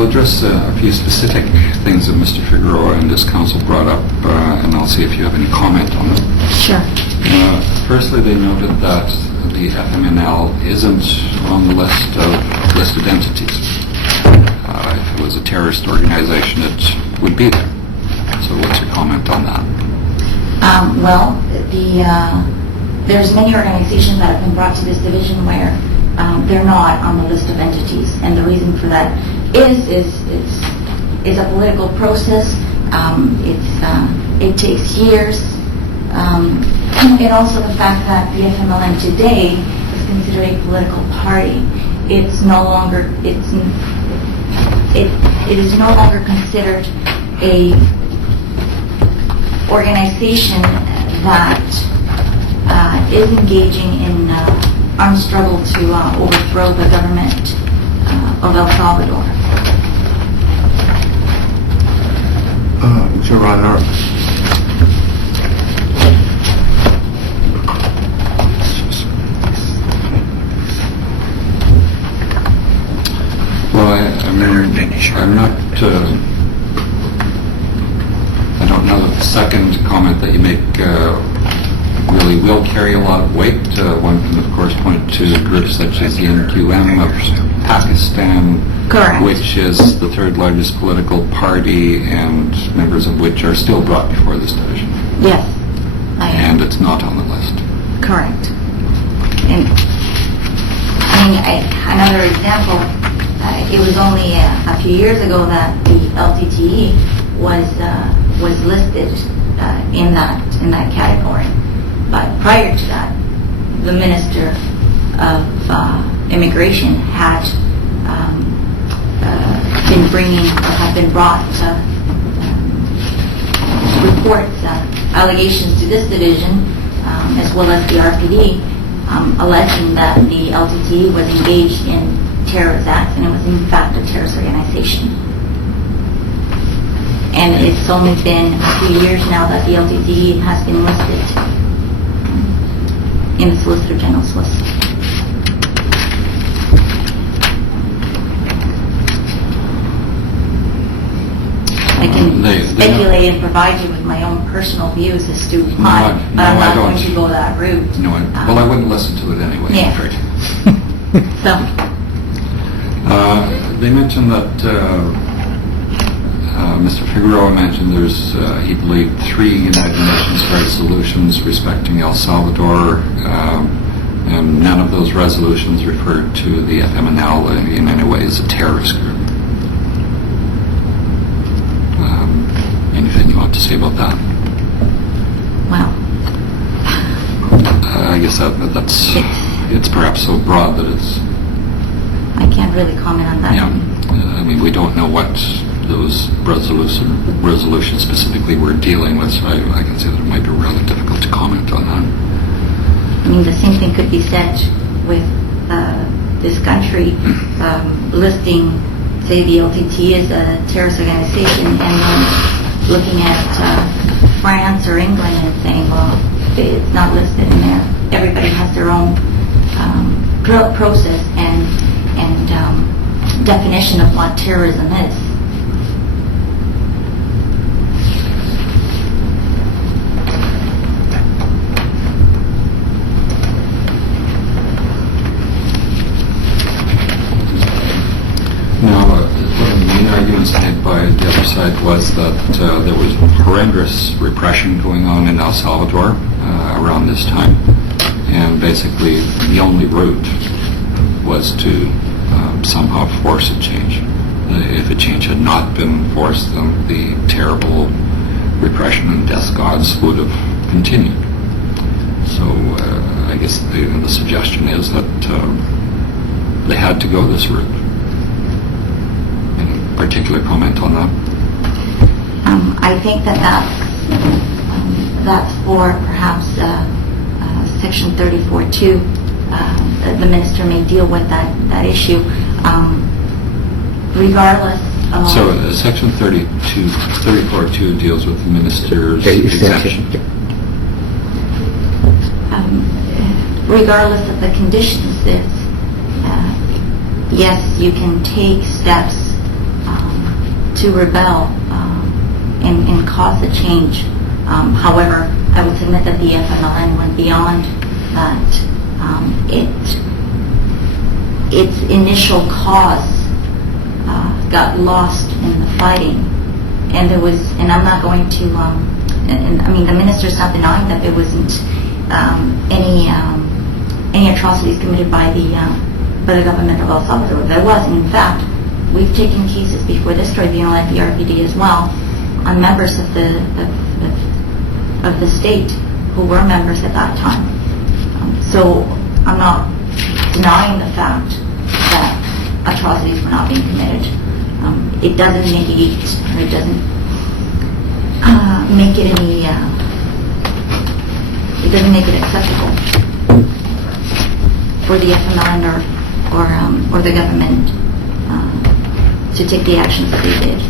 I'll address a few specific things that Mr. Figueroa and this council brought up, and I'll see if you have any comment on them. Sure. Firstly, they noted that the FMNL isn't on the list of listed entities. If it was a terrorist organization, it would be there. So what's your comment on that? Well, there's many organizations that have been brought to this division where they're not on the list of entities, and the reason for that is a political process. It takes years, and also the fact that the FMLN today is considered a political party. It is no longer considered a organization that is engaging in armed struggle to overthrow the government of El Salvador. Your Honor, well, I'm not. I don't know that the second comment that you make really will carry a lot of weight. One can, of course, point to groups such as the NQM of Pakistan, Correct. which is the third largest political party, and members of which are still brought before this division. Yes, And it's not on the list. correct. And another example, it was only a few years ago that the LTTE was listed in that category. But prior to that, the Minister of Immigration had been brought reports, allegations to this division, as well as the RPD, alleging that the LTTE was engaged in terrorist acts, and it was in fact a terrorist organization. And it's only been a few years now that the LTTE has been listed in the Solicitor General's list. I can speculate and provide you with my own personal views as to why, but I'm not going to go that route. No, well, I wouldn't listen to it anyway. Yeah. I'm afraid. So, They mentioned that Mr. Figueroa mentioned there's, he believed, 3 United Nations resolutions respecting El Salvador, and none of those resolutions referred to the FMNL in any way as a terrorist group. Anything you want to say about that? well, I guess that's it's perhaps so broad that it's. I can't really comment on that. Yeah, I mean, we don't know what those resolutions specifically were dealing with, so I can say that it might be rather difficult to comment on that. I mean, the same thing could be said with this country listing, say, the LTT as a terrorist organization, and then looking at France or England and saying, well, it's not listed in there. Everybody has their own process and definition of what terrorism is. Now, one of the main arguments made by the other side was that there was horrendous repression going on in El Salvador around this time, and basically the only route was to somehow force a change. If a change had not been forced, then the terrible repression and death squads would have continued. So I guess the suggestion is that they had to go this route. Any particular comment on that? I think that's for perhaps Section 34.2. The minister may deal with that issue. Regardless of... So Section 34.2 deals with the minister's exemption. Regardless of the conditions, yes, you can take steps to rebel and cause a change. However, I would submit that the FMLN went beyond that. Its initial cause got lost in the fighting, and I'm not going to. And I mean, the minister's not denying that there wasn't any atrocities committed by the government of El Salvador. There was, and in fact, we've taken cases before this tribunal at the RPD as well on members of the state who were members at that time. So I'm not denying the fact that atrocities were not being committed. It doesn't negate, or it doesn't make it any. It doesn't make it acceptable for the FMLN or the government to take the actions that they did.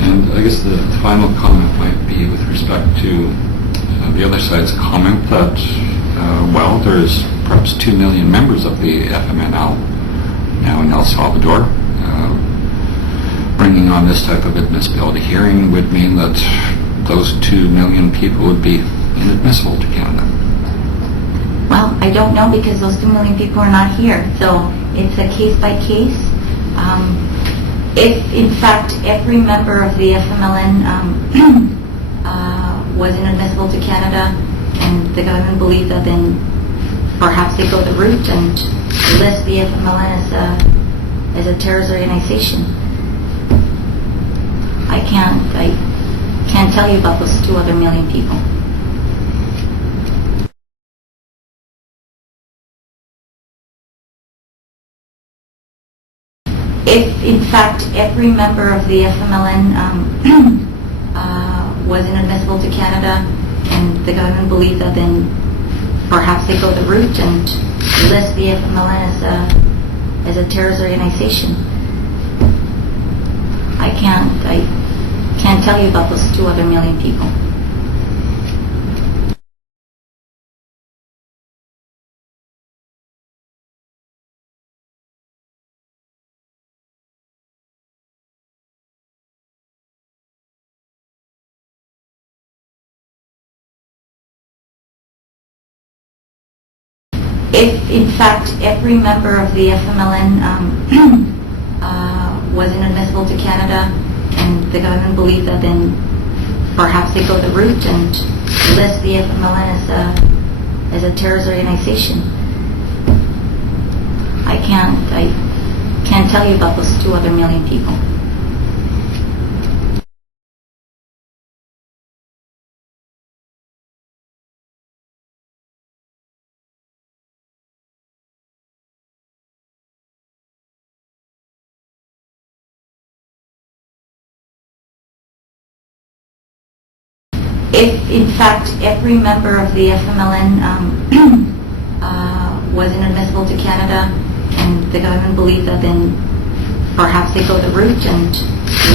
And I guess the final comment might be with respect to the other side's comment that, well, there's perhaps 2 million members of the FMNL now in El Salvador. Bringing on this type of admissibility hearing would mean that those 2 million people would be inadmissible to Canada. Well, I don't know, because those 2 million people are not here. So it's a case by case. If, in fact, every member of the FMLN was inadmissible to Canada, and the government believed that, then perhaps they go the route and list the FMLN as a terrorist organization. I can't tell you about those 2 other million people. If, in fact, every member of the FMLN was inadmissible to Canada, and the government believed that, then perhaps they go the route and list the FMLN as a terrorist organization. I can't tell you about those 2 other million people. If, in fact, every member of the FMLN was inadmissible to Canada, and the government believed that, then perhaps they go the route and list the FMLN as a terrorist organization. I can't tell you about those 2 other million people. If, in fact, every member of the FMLN was inadmissible to Canada, and the government believed that, then perhaps they go the route and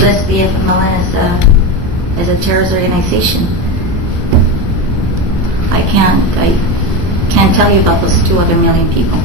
list the FMLN as a terrorist organization. I can't tell you about those 2 other million people.